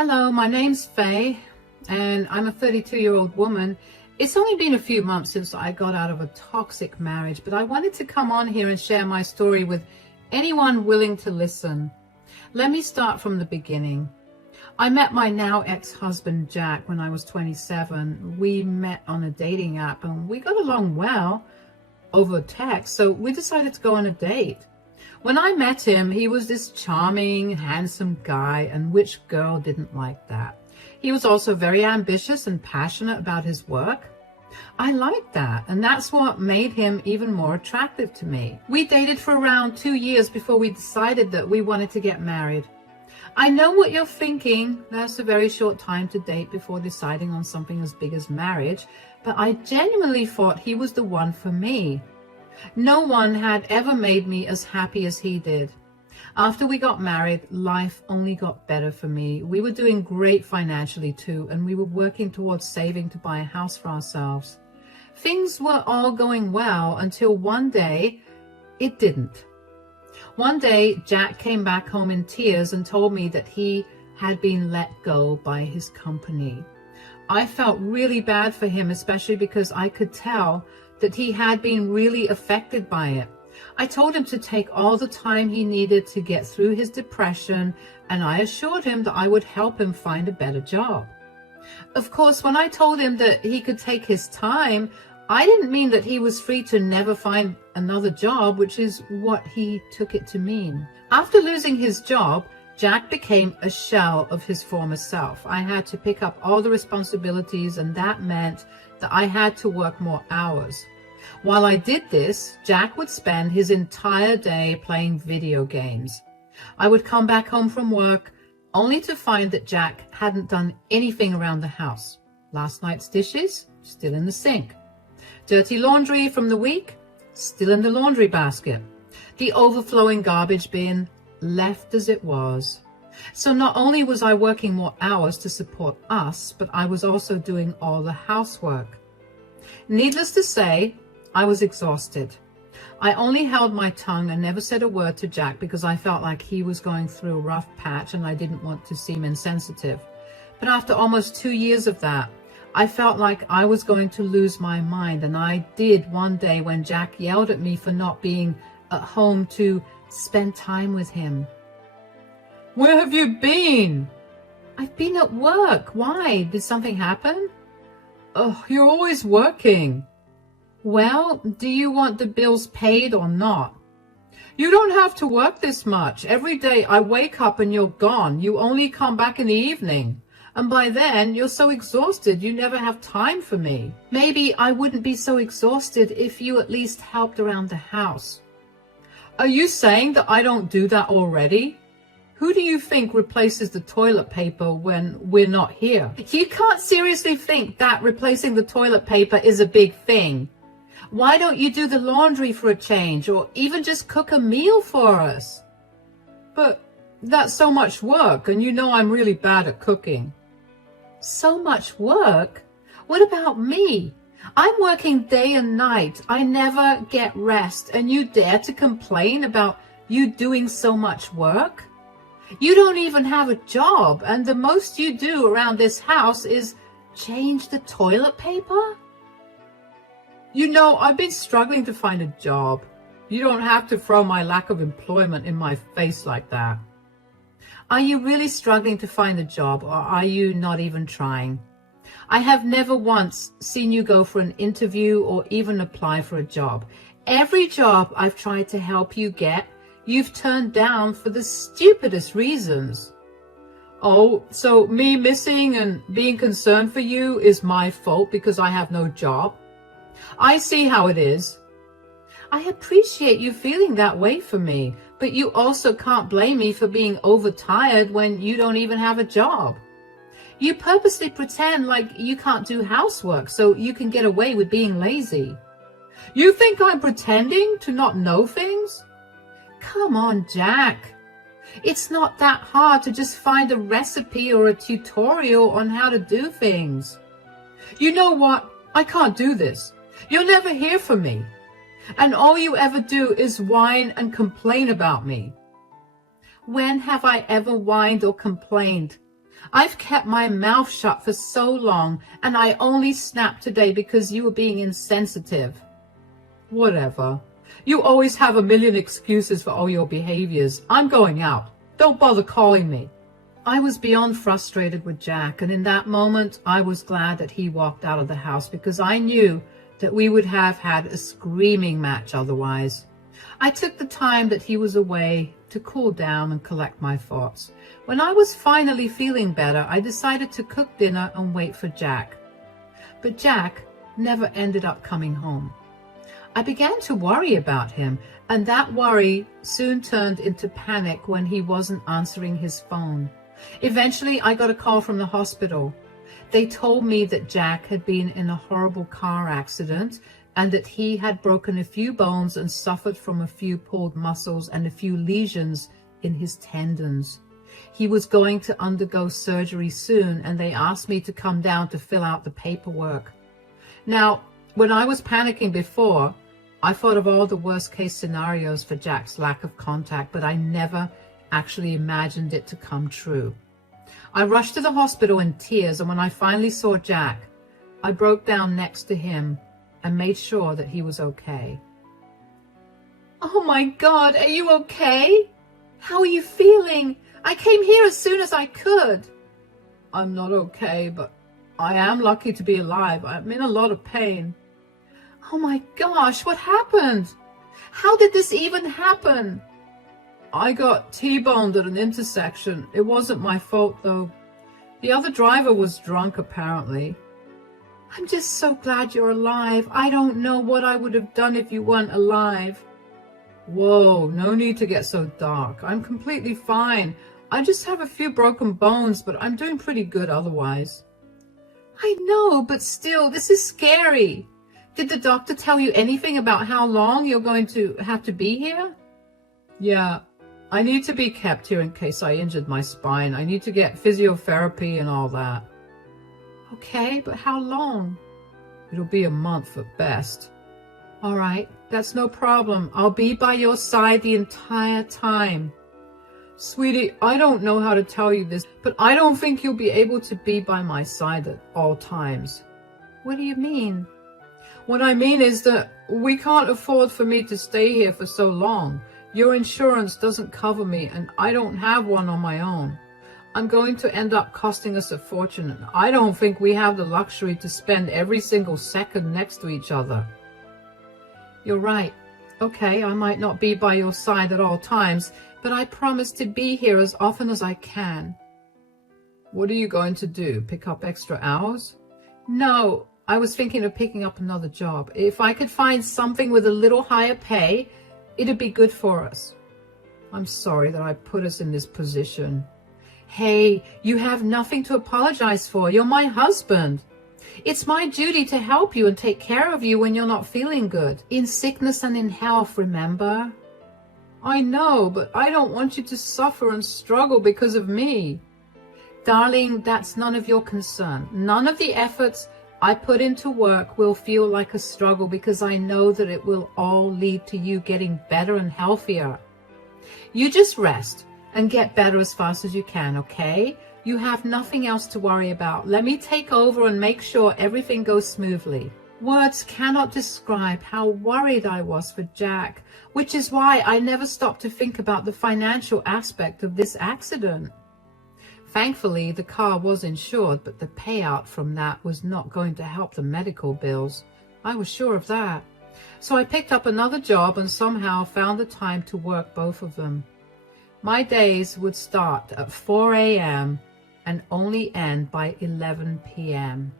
Hello, my name's Faye, and I'm a 32-year-old woman. It's only been a few months since I got out of a toxic marriage, but I wanted to come on here and share my story with anyone willing to listen. Let me start from the beginning. I met my now ex-husband Jack when I was 27. We met on a dating app and we got along well over text, so we decided to go on a date. When I met him, he was this charming, handsome guy, and which girl didn't like that? He was also very ambitious and passionate about his work. I liked that, and that's what made him even more attractive to me. We dated for around 2 years before we decided that we wanted to get married. I know what you're thinking. That's a very short time to date before deciding on something as big as marriage, but I genuinely thought he was the one for me. No one had ever made me as happy as he did. After we got married, life only got better for me. We were doing great financially too, and we were working towards saving to buy a house for ourselves. Things were all going well until one day, it didn't. One day, Jack came back home in tears and told me that he had been let go by his company. I felt really bad for him, especially because I could tell that he had been really affected by it. I told him to take all the time he needed to get through his depression, and I assured him that I would help him find a better job. Of course, when I told him that he could take his time, I didn't mean that he was free to never find another job, which is what he took it to mean. After losing his job, Jack became a shell of his former self. I had to pick up all the responsibilities, and that meant that I had to work more hours. While I did this, Jack would spend his entire day playing video games. I would come back home from work only to find that Jack hadn't done anything around the house. Last night's dishes, still in the sink. Dirty laundry from the week, still in the laundry basket. The overflowing garbage bin, left as it was. So not only was I working more hours to support us, but I was also doing all the housework. Needless to say, I was exhausted. I only held my tongue and never said a word to Jack because I felt like he was going through a rough patch and I didn't want to seem insensitive. But after almost 2 years of that, I felt like I was going to lose my mind, and I did one day when Jack yelled at me for not being at home to spend time with him. "Where have you been?" "I've been at work. Why? Did something happen?" "Oh, you're always working." "Well, do you want the bills paid or not?" "You don't have to work this much. Every day I wake up and you're gone. You only come back in the evening. And by then, you're so exhausted you never have time for me." "Maybe I wouldn't be so exhausted if you at least helped around the house." "Are you saying that I don't do that already? Who do you think replaces the toilet paper when we're not here?" You can't seriously think that replacing the toilet paper is a big thing. Why don't you do the laundry for a change, or even just cook a meal for us? "But that's so much work, and you know I'm really bad at cooking." "So much work? What about me? I'm working day and night. I never get rest, and you dare to complain about you doing so much work? You don't even have a job, and the most you do around this house is change the toilet paper?" "You know, I've been struggling to find a job. You don't have to throw my lack of employment in my face like that." Are you really struggling to find a job, or are you not even trying? I have never once seen you go for an interview or even apply for a job. Every job I've tried to help you get, you've turned down for the stupidest reasons. "Oh, so me missing and being concerned for you is my fault because I have no job? I see how it is." I appreciate you feeling that way for me, but you also can't blame me for being overtired when you don't even have a job. You purposely pretend like you can't do housework so you can get away with being lazy. You think I'm pretending to not know things? Come on, Jack. It's not that hard to just find a recipe or a tutorial on how to do things. "You know what? I can't do this. You'll never hear from me. And all you ever do is whine and complain about me." When have I ever whined or complained? I've kept my mouth shut for so long, and I only snapped today because you were being insensitive. Whatever. You always have a million excuses for all your behaviors. I'm going out. Don't bother calling me. I was beyond frustrated with Jack, and in that moment, I was glad that he walked out of the house because I knew that we would have had a screaming match otherwise. I took the time that he was away to cool down and collect my thoughts. When I was finally feeling better, I decided to cook dinner and wait for Jack. But Jack never ended up coming home. I began to worry about him, and that worry soon turned into panic when he wasn't answering his phone. Eventually, I got a call from the hospital. They told me that Jack had been in a horrible car accident and that he had broken a few bones and suffered from a few pulled muscles and a few lesions in his tendons. He was going to undergo surgery soon, and they asked me to come down to fill out the paperwork. Now, when I was panicking before, I thought of all the worst-case scenarios for Jack's lack of contact, but I never actually imagined it to come true. I rushed to the hospital in tears, and when I finally saw Jack, I broke down next to him and made sure that he was okay. Oh my God, are you okay? How are you feeling? I came here as soon as I could. I'm not okay, but I am lucky to be alive. I'm in a lot of pain. Oh my gosh, what happened? How did this even happen? I got T-boned at an intersection. It wasn't my fault, though. The other driver was drunk, apparently. I'm just so glad you're alive. I don't know what I would have done if you weren't alive. Whoa, no need to get so dark. I'm completely fine. I just have a few broken bones, but I'm doing pretty good otherwise. I know, but still, this is scary. Did the doctor tell you anything about how long you're going to have to be here? Yeah, I need to be kept here in case I injured my spine. I need to get physiotherapy and all that. Okay, but how long? It'll be a month at best. All right, that's no problem. I'll be by your side the entire time. Sweetie, I don't know how to tell you this, but I don't think you'll be able to be by my side at all times. What do you mean? What I mean is that we can't afford for me to stay here for so long. Your insurance doesn't cover me, and I don't have one on my own. I'm going to end up costing us a fortune, and I don't think we have the luxury to spend every single second next to each other. You're right. Okay, I might not be by your side at all times, but I promise to be here as often as I can. What are you going to do? Pick up extra hours? No, I was thinking of picking up another job. If I could find something with a little higher pay, it'd be good for us. I'm sorry that I put us in this position. Hey, you have nothing to apologize for. You're my husband. It's my duty to help you and take care of you when you're not feeling good. In sickness and in health, remember? I know, but I don't want you to suffer and struggle because of me. Darling, that's none of your concern. None of the efforts I put into work will feel like a struggle because I know that it will all lead to you getting better and healthier. You just rest and get better as fast as you can, okay? You have nothing else to worry about. Let me take over and make sure everything goes smoothly. Words cannot describe how worried I was for Jack, which is why I never stopped to think about the financial aspect of this accident. Thankfully, the car was insured, but the payout from that was not going to help the medical bills. I was sure of that. So I picked up another job and somehow found the time to work both of them. My days would start at 4 a.m. and only end by 11 p.m.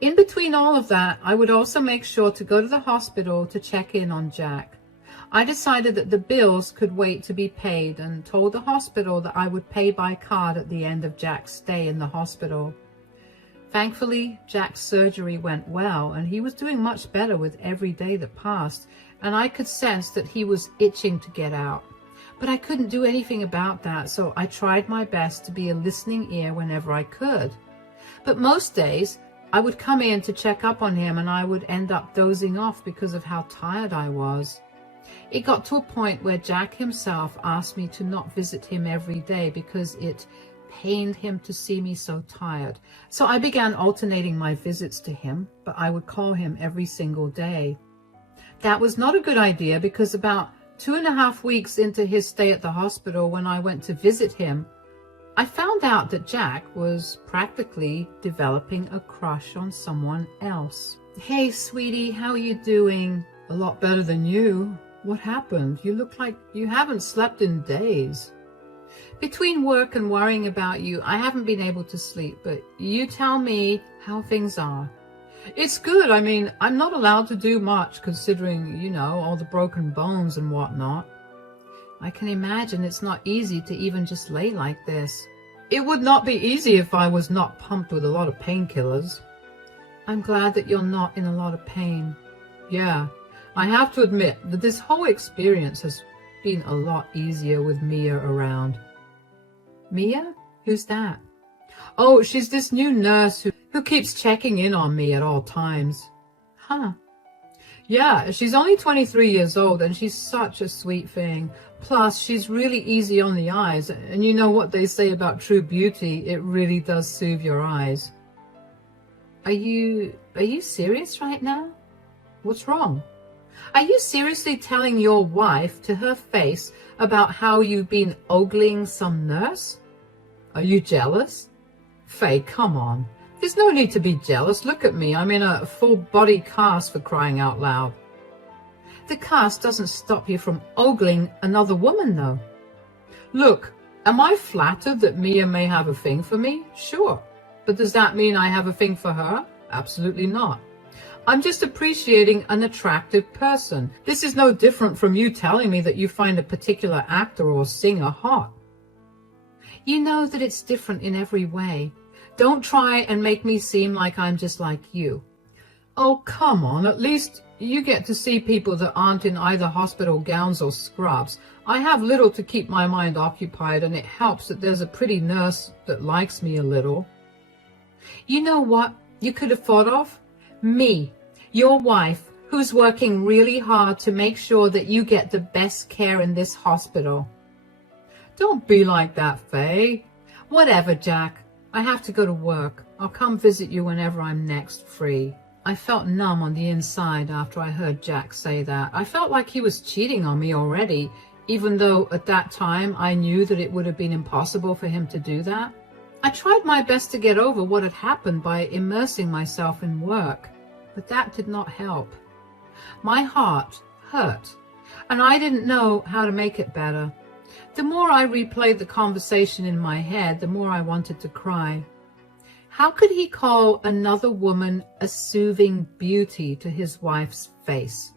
In between all of that, I would also make sure to go to the hospital to check in on Jack. I decided that the bills could wait to be paid and told the hospital that I would pay by card at the end of Jack's stay in the hospital. Thankfully, Jack's surgery went well, and he was doing much better with every day that passed, and I could sense that he was itching to get out. But I couldn't do anything about that, so I tried my best to be a listening ear whenever I could. But most days, I would come in to check up on him, and I would end up dozing off because of how tired I was. It got to a point where Jack himself asked me to not visit him every day because it pained him to see me so tired. So I began alternating my visits to him, but I would call him every single day. That was not a good idea because about 2.5 weeks into his stay at the hospital, when I went to visit him, I found out that Jack was practically developing a crush on someone else. "Hey, sweetie, how are you doing?" "A lot better than you. What happened? You look like you haven't slept in days." "Between work and worrying about you, I haven't been able to sleep, but you tell me how things are." "It's good. I mean, I'm not allowed to do much considering, all the broken bones and whatnot." "I can imagine it's not easy to even just lay like this." "It would not be easy if I was not pumped with a lot of painkillers." "I'm glad that you're not in a lot of pain." "Yeah, I have to admit that this whole experience has been a lot easier with Mia around." "Mia? Who's that?" "Oh, she's this new nurse who keeps checking in on me at all times." "Huh." "Yeah, she's only 23 years old and she's such a sweet thing. Plus, she's really easy on the eyes, and you know what they say about true beauty, it really does soothe your eyes." Are you serious right now?" "What's wrong?" "Are you seriously telling your wife to her face about how you've been ogling some nurse?" "Are you jealous?" "Faye, come on. There's no need to be jealous. Look at me. I'm in a full body cast, for crying out loud." "The cast doesn't stop you from ogling another woman, though." "Look, am I flattered that Mia may have a thing for me? Sure. But does that mean I have a thing for her? Absolutely not. I'm just appreciating an attractive person. This is no different from you telling me that you find a particular actor or singer hot." "You know that it's different in every way. Don't try and make me seem like I'm just like you." "Oh, come on. At least you get to see people that aren't in either hospital gowns or scrubs. I have little to keep my mind occupied, and it helps that there's a pretty nurse that likes me a little." "You know what you could have thought of? Me, your wife, who's working really hard to make sure that you get the best care in this hospital." "Don't be like that, Faye." "Whatever, Jack. I have to go to work. I'll come visit you whenever I'm next free." I felt numb on the inside after I heard Jack say that. I felt like he was cheating on me already, even though at that time I knew that it would have been impossible for him to do that. I tried my best to get over what had happened by immersing myself in work, but that did not help. My heart hurt, and I didn't know how to make it better. The more I replayed the conversation in my head, the more I wanted to cry. How could he call another woman a soothing beauty to his wife's face?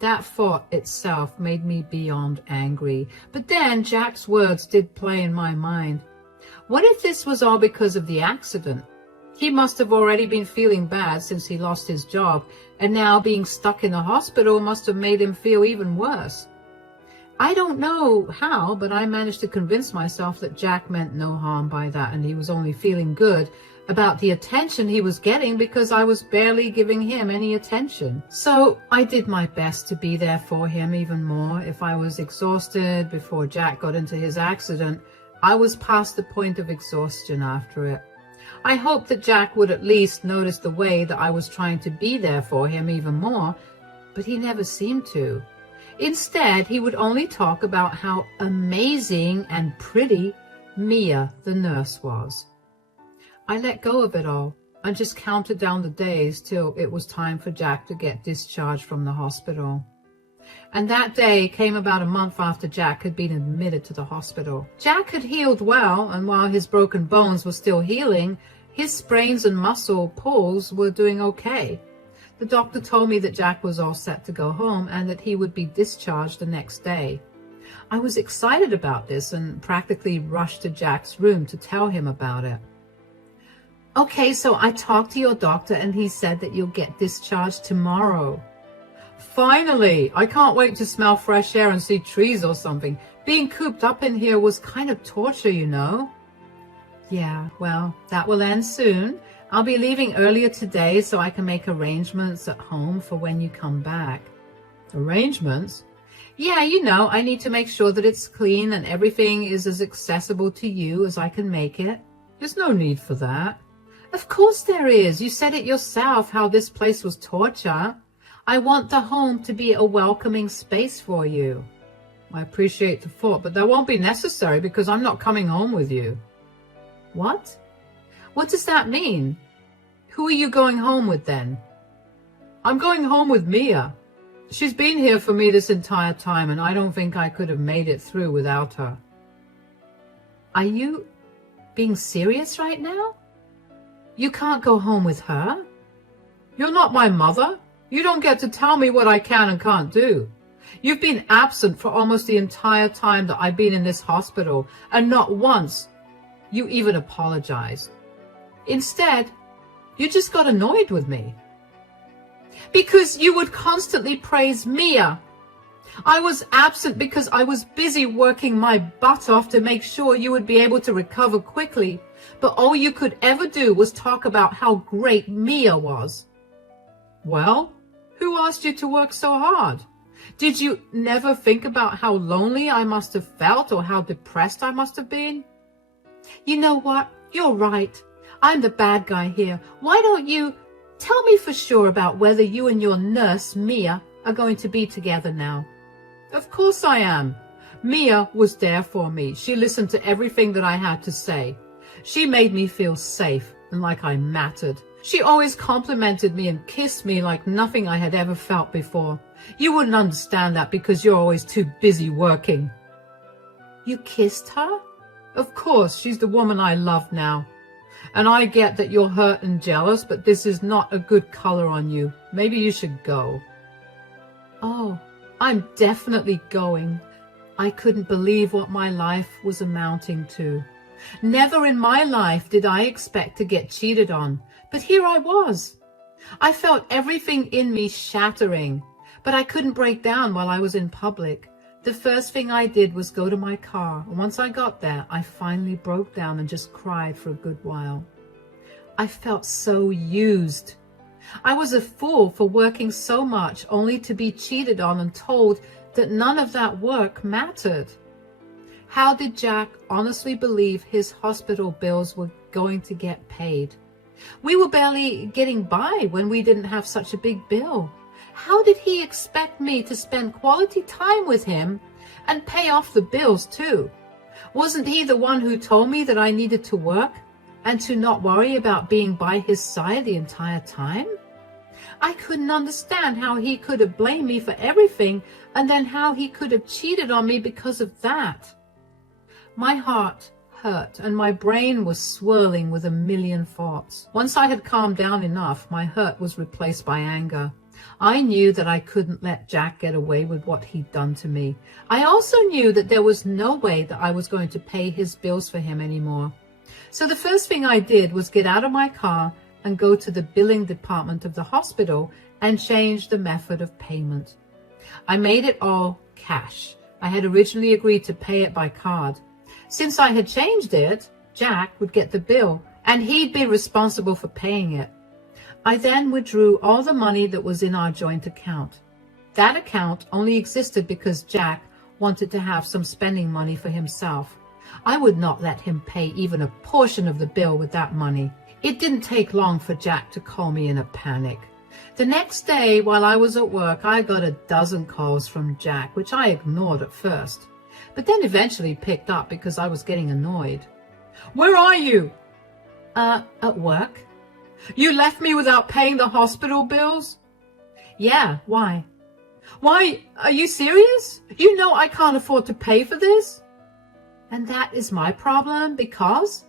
That thought itself made me beyond angry. But then Jack's words did play in my mind. What if this was all because of the accident? He must have already been feeling bad since he lost his job, and now being stuck in the hospital must have made him feel even worse. I don't know how, but I managed to convince myself that Jack meant no harm by that, and he was only feeling good about the attention he was getting because I was barely giving him any attention. So I did my best to be there for him even more. If I was exhausted before Jack got into his accident, I was past the point of exhaustion after it. I hoped that Jack would at least notice the way that I was trying to be there for him even more, but he never seemed to. Instead, he would only talk about how amazing and pretty Mia, the nurse, was. I let go of it all and just counted down the days till it was time for Jack to get discharged from the hospital. And that day came about a month after Jack had been admitted to the hospital. Jack had healed well, and while his broken bones were still healing, his sprains and muscle pulls were doing okay. The doctor told me that Jack was all set to go home and that he would be discharged the next day. I was excited about this and practically rushed to Jack's room to tell him about it. "Okay, so I talked to your doctor and he said that you'll get discharged tomorrow." "Finally! I can't wait to smell fresh air and see trees or something. Being cooped up in here was kind of torture, you know." "Yeah, well, that will end soon. I'll be leaving earlier today so I can make arrangements at home for when you come back." "Arrangements?" Yeah, I need to make sure that it's clean and everything is as accessible to you as I can make it. There's no need for that. Of course there is. You said it yourself, how this place was torture. I want the home to be a welcoming space for you. I appreciate the thought, but that won't be necessary because I'm not coming home with you. What? What does that mean? Who are you going home with then? I'm going home with Mia. She's been here for me this entire time, and I don't think I could have made it through without her. Are you being serious right now? You can't go home with her? You're not my mother. You don't get to tell me what I can and can't do. You've been absent for almost the entire time that I've been in this hospital, and not once you even apologized. Instead, you just got annoyed with me. Because you would constantly praise Mia. I was absent because I was busy working my butt off to make sure you would be able to recover quickly, but all you could ever do was talk about how great Mia was. Well, who asked you to work so hard? Did you never think about how lonely I must have felt or how depressed I must have been? You know what? You're right. I'm the bad guy here. Why don't you tell me for sure about whether you and your nurse, Mia, are going to be together now? Of course I am. Mia was there for me. She listened to everything that I had to say. She made me feel safe and like I mattered. She always complimented me and kissed me like nothing I had ever felt before. You wouldn't understand that because you're always too busy working. You kissed her? Of course, she's the woman I love now. And I get that you're hurt and jealous, but this is not a good color on you. Maybe you should go. Oh, I'm definitely going. I couldn't believe what my life was amounting to. Never in my life did I expect to get cheated on, but here I was. I felt everything in me shattering, but I couldn't break down while I was in public. The first thing I did was go to my car, and once I got there, I finally broke down and just cried for a good while. I felt so used. I was a fool for working so much only to be cheated on and told that none of that work mattered. How did Jack honestly believe his hospital bills were going to get paid? We were barely getting by when we didn't have such a big bill. How did he expect me to spend quality time with him and pay off the bills too? Wasn't he the one who told me that I needed to work and to not worry about being by his side the entire time? I couldn't understand how he could have blamed me for everything and then how he could have cheated on me because of that. My heart hurt and my brain was swirling with a million thoughts. Once I had calmed down enough, my hurt was replaced by anger. I knew that I couldn't let Jack get away with what he'd done to me. I also knew that there was no way that I was going to pay his bills for him anymore. So the first thing I did was get out of my car and go to the billing department of the hospital and change the method of payment. I made it all cash. I had originally agreed to pay it by card. Since I had changed it, Jack would get the bill and he'd be responsible for paying it. I then withdrew all the money that was in our joint account. That account only existed because Jack wanted to have some spending money for himself. I would not let him pay even a portion of the bill with that money. It didn't take long for Jack to call me in a panic. The next day, while I was at work, I got a dozen calls from Jack, which I ignored at first, but then eventually picked up because I was getting annoyed. Where are you? At work. You left me without paying the hospital bills? Yeah, why? Why, are you serious? You know I can't afford to pay for this? And that is my problem because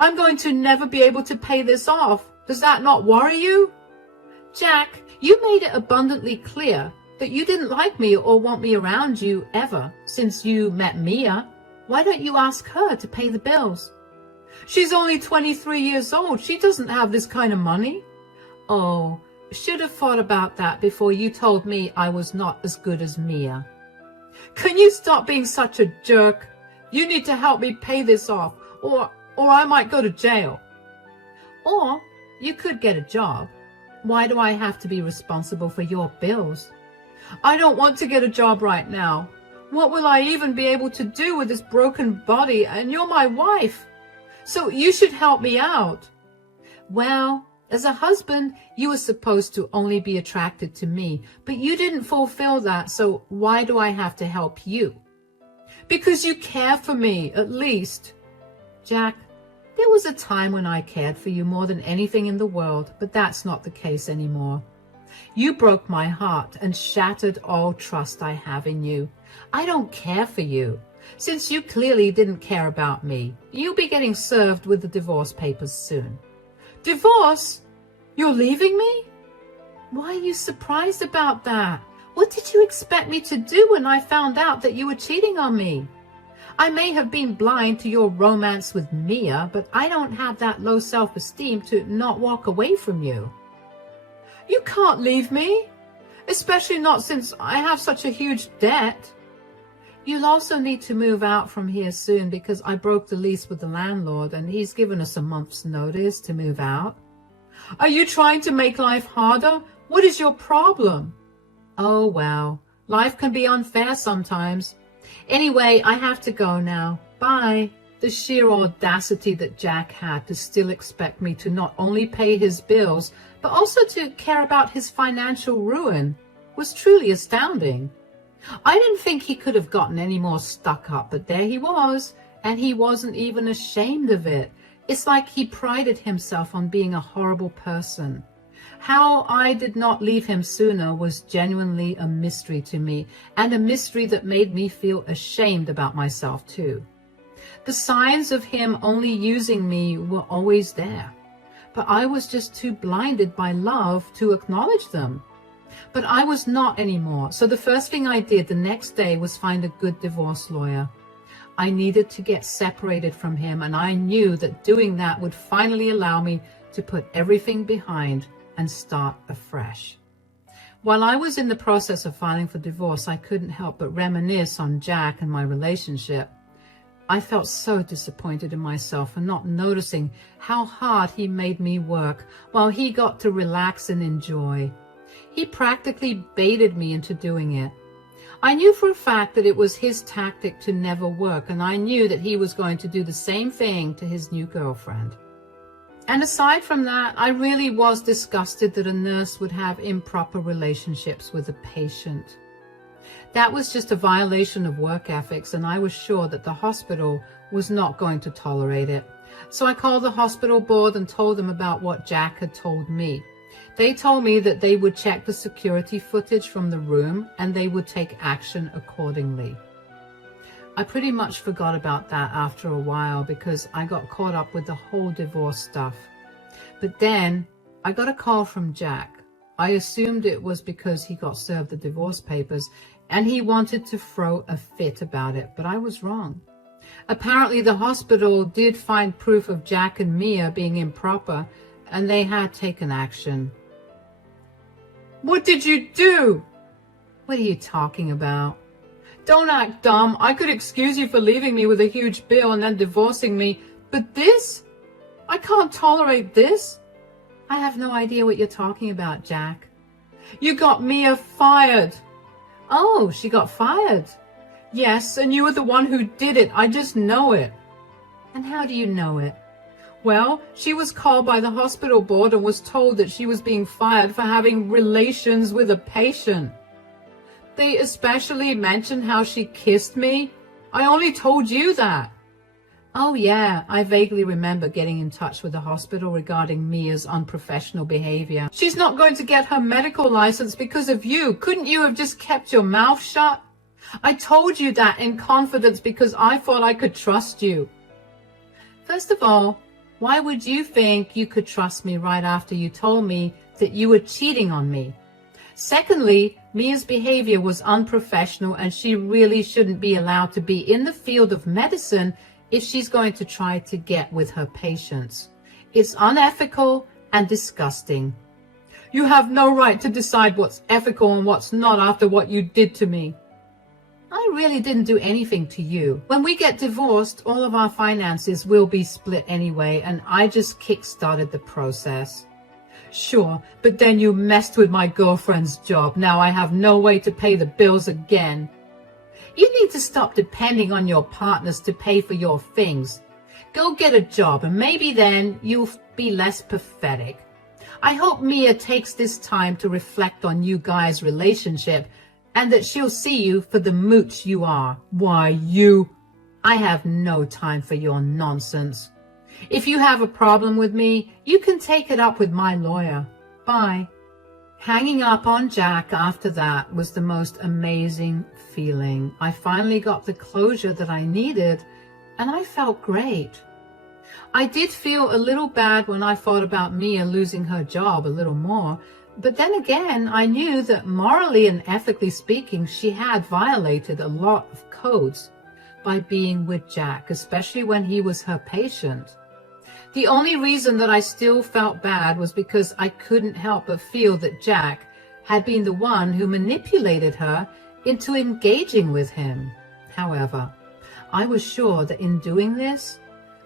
I'm going to never be able to pay this off. Does that not worry you? Jack, you made it abundantly clear that you didn't like me or want me around you ever since you met Mia. Why don't you ask her to pay the bills? She's only 23 years old. She doesn't have this kind of money. Oh, should have thought about that before you told me I was not as good as Mia. Can you stop being such a jerk? You need to help me pay this off, or I might go to jail. Or you could get a job. Why do I have to be responsible for your bills? I don't want to get a job right now. What will I even be able to do with this broken body? And you're my wife. So you should help me out. Well, as a husband, you were supposed to only be attracted to me, but you didn't fulfill that, so why do I have to help you? Because you care for me, at least. Jack, there was a time when I cared for you more than anything in the world, but that's not the case anymore. You broke my heart and shattered all trust I have in you. I don't care for you. Since you clearly didn't care about me, you'll be getting served with the divorce papers soon. Divorce? You're leaving me? Why are you surprised about that? What did you expect me to do when I found out that you were cheating on me? I may have been blind to your romance with Mia, but I don't have that low self-esteem to not walk away from you. You can't leave me, especially not since I have such a huge debt. You'll also need to move out from here soon because I broke the lease with the landlord and he's given us a month's notice to move out. Are you trying to make life harder? What is your problem? Oh, well, life can be unfair sometimes. Anyway, I have to go now. Bye. The sheer audacity that Jack had to still expect me to not only pay his bills, but also to care about his financial ruin was truly astounding. I didn't think he could have gotten any more stuck up, but there he was, and he wasn't even ashamed of it. It's like he prided himself on being a horrible person. How I did not leave him sooner was genuinely a mystery to me, and a mystery that made me feel ashamed about myself too. The signs of him only using me were always there, but I was just too blinded by love to acknowledge them. But I was not anymore, so the first thing I did the next day was find a good divorce lawyer. I needed to get separated from him, and I knew that doing that would finally allow me to put everything behind and start afresh. While I was in the process of filing for divorce, I couldn't help but reminisce on Jack and my relationship. I felt so disappointed in myself for not noticing how hard he made me work while he got to relax and enjoy. He practically baited me into doing it. I knew for a fact that it was his tactic to never work, and I knew that he was going to do the same thing to his new girlfriend. And aside from that, I really was disgusted that a nurse would have improper relationships with a patient. That was just a violation of work ethics, and I was sure that the hospital was not going to tolerate it. So I called the hospital board and told them about what Jack had told me. They told me that they would check the security footage from the room and they would take action accordingly. I pretty much forgot about that after a while because I got caught up with the whole divorce stuff. But then I got a call from Jack. I assumed it was because he got served the divorce papers and he wanted to throw a fit about it, but I was wrong. Apparently the hospital did find proof of Jack and Mia being improper and they had taken action. What did you do? What are you talking about? Don't act dumb. I could excuse you for leaving me with a huge bill and then divorcing me, but this? I can't tolerate this. I have no idea what you're talking about, Jack. You got Mia fired. Oh, she got fired? Yes, and you were the one who did it. I just know it. And how do you know it? Well, she was called by the hospital board and was told that she was being fired for having relations with a patient. They especially mentioned how she kissed me. I only told you that. Oh yeah, I vaguely remember getting in touch with the hospital regarding Mia's unprofessional behavior. She's not going to get her medical license because of you. Couldn't you have just kept your mouth shut? I told you that in confidence because I thought I could trust you. First of all, why would you think you could trust me right after you told me that you were cheating on me? Secondly, Mia's behavior was unprofessional and she really shouldn't be allowed to be in the field of medicine if she's going to try to get with her patients. It's unethical and disgusting. You have no right to decide what's ethical and what's not after what you did to me. I really didn't do anything to you. When we get divorced, all of our finances will be split anyway, and I just kick-started the process. Sure, but then you messed with my girlfriend's job. Now I have no way to pay the bills again. You need to stop depending on your partners to pay for your things. Go get a job and maybe then you'll be less pathetic. I hope Mia takes this time to reflect on you guys' relationship and that she'll see you for the mooch you are. Why, you... I have no time for your nonsense. If you have a problem with me, you can take it up with my lawyer. Bye. Hanging up on Jack after that was the most amazing feeling. I finally got the closure that I needed, and I felt great. I did feel a little bad when I thought about Mia losing her job a little more, but then again, I knew that morally and ethically speaking, she had violated a lot of codes by being with Jack, especially when he was her patient. The only reason that I still felt bad was because I couldn't help but feel that Jack had been the one who manipulated her into engaging with him. However, I was sure that in doing this,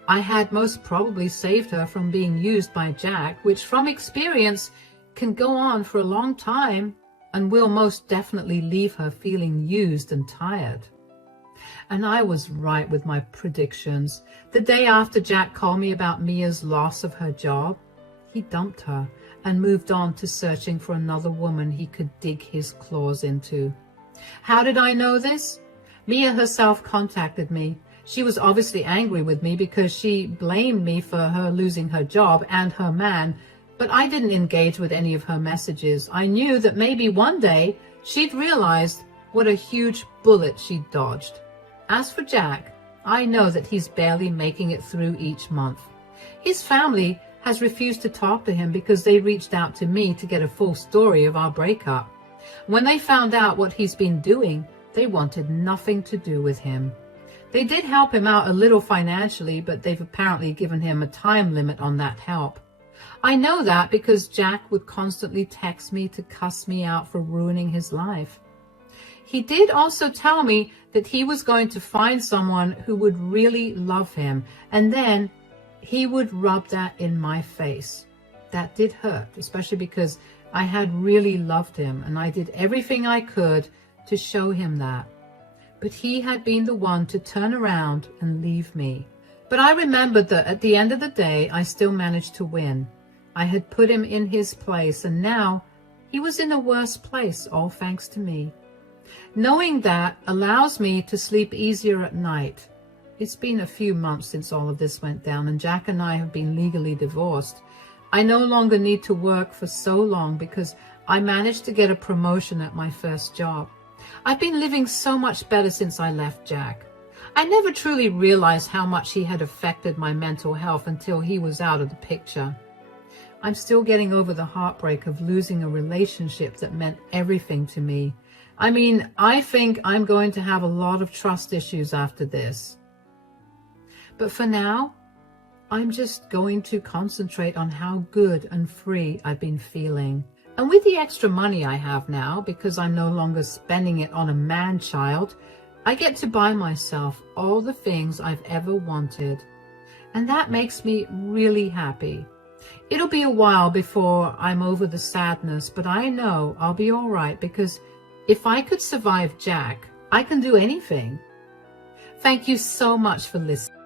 I had most probably saved her from being used by Jack, which from experience can go on for a long time and will most definitely leave her feeling used and tired. And I was right with my predictions. The day after Jack called me about Mia's loss of her job, he dumped her and moved on to searching for another woman he could dig his claws into. How did I know this? Mia herself contacted me. She was obviously angry with me because she blamed me for her losing her job and her man, but I didn't engage with any of her messages. I knew that maybe one day she'd realized what a huge bullet she'd dodged. As for Jack, I know that he's barely making it through each month. His family has refused to talk to him because they reached out to me to get a full story of our breakup. When they found out what he's been doing, they wanted nothing to do with him. They did help him out a little financially, but they've apparently given him a time limit on that help. I know that because Jack would constantly text me to cuss me out for ruining his life. He did also tell me that he was going to find someone who would really love him, and then he would rub that in my face. That did hurt, especially because I had really loved him, and I did everything I could to show him that. But he had been the one to turn around and leave me. But I remembered that at the end of the day, I still managed to win. I had put him in his place, and now he was in a worse place, all thanks to me. Knowing that allows me to sleep easier at night. It's been a few months since all of this went down, and Jack and I have been legally divorced. I no longer need to work for so long because I managed to get a promotion at my first job. I've been living so much better since I left Jack. I never truly realized how much he had affected my mental health until he was out of the picture. I'm still getting over the heartbreak of losing a relationship that meant everything to me. I mean, I think I'm going to have a lot of trust issues after this. But for now, I'm just going to concentrate on how good and free I've been feeling. And with the extra money I have now, because I'm no longer spending it on a man-child, I get to buy myself all the things I've ever wanted. And that makes me really happy. It'll be a while before I'm over the sadness, but I know I'll be all right because if I could survive Jack, I can do anything. Thank you so much for listening.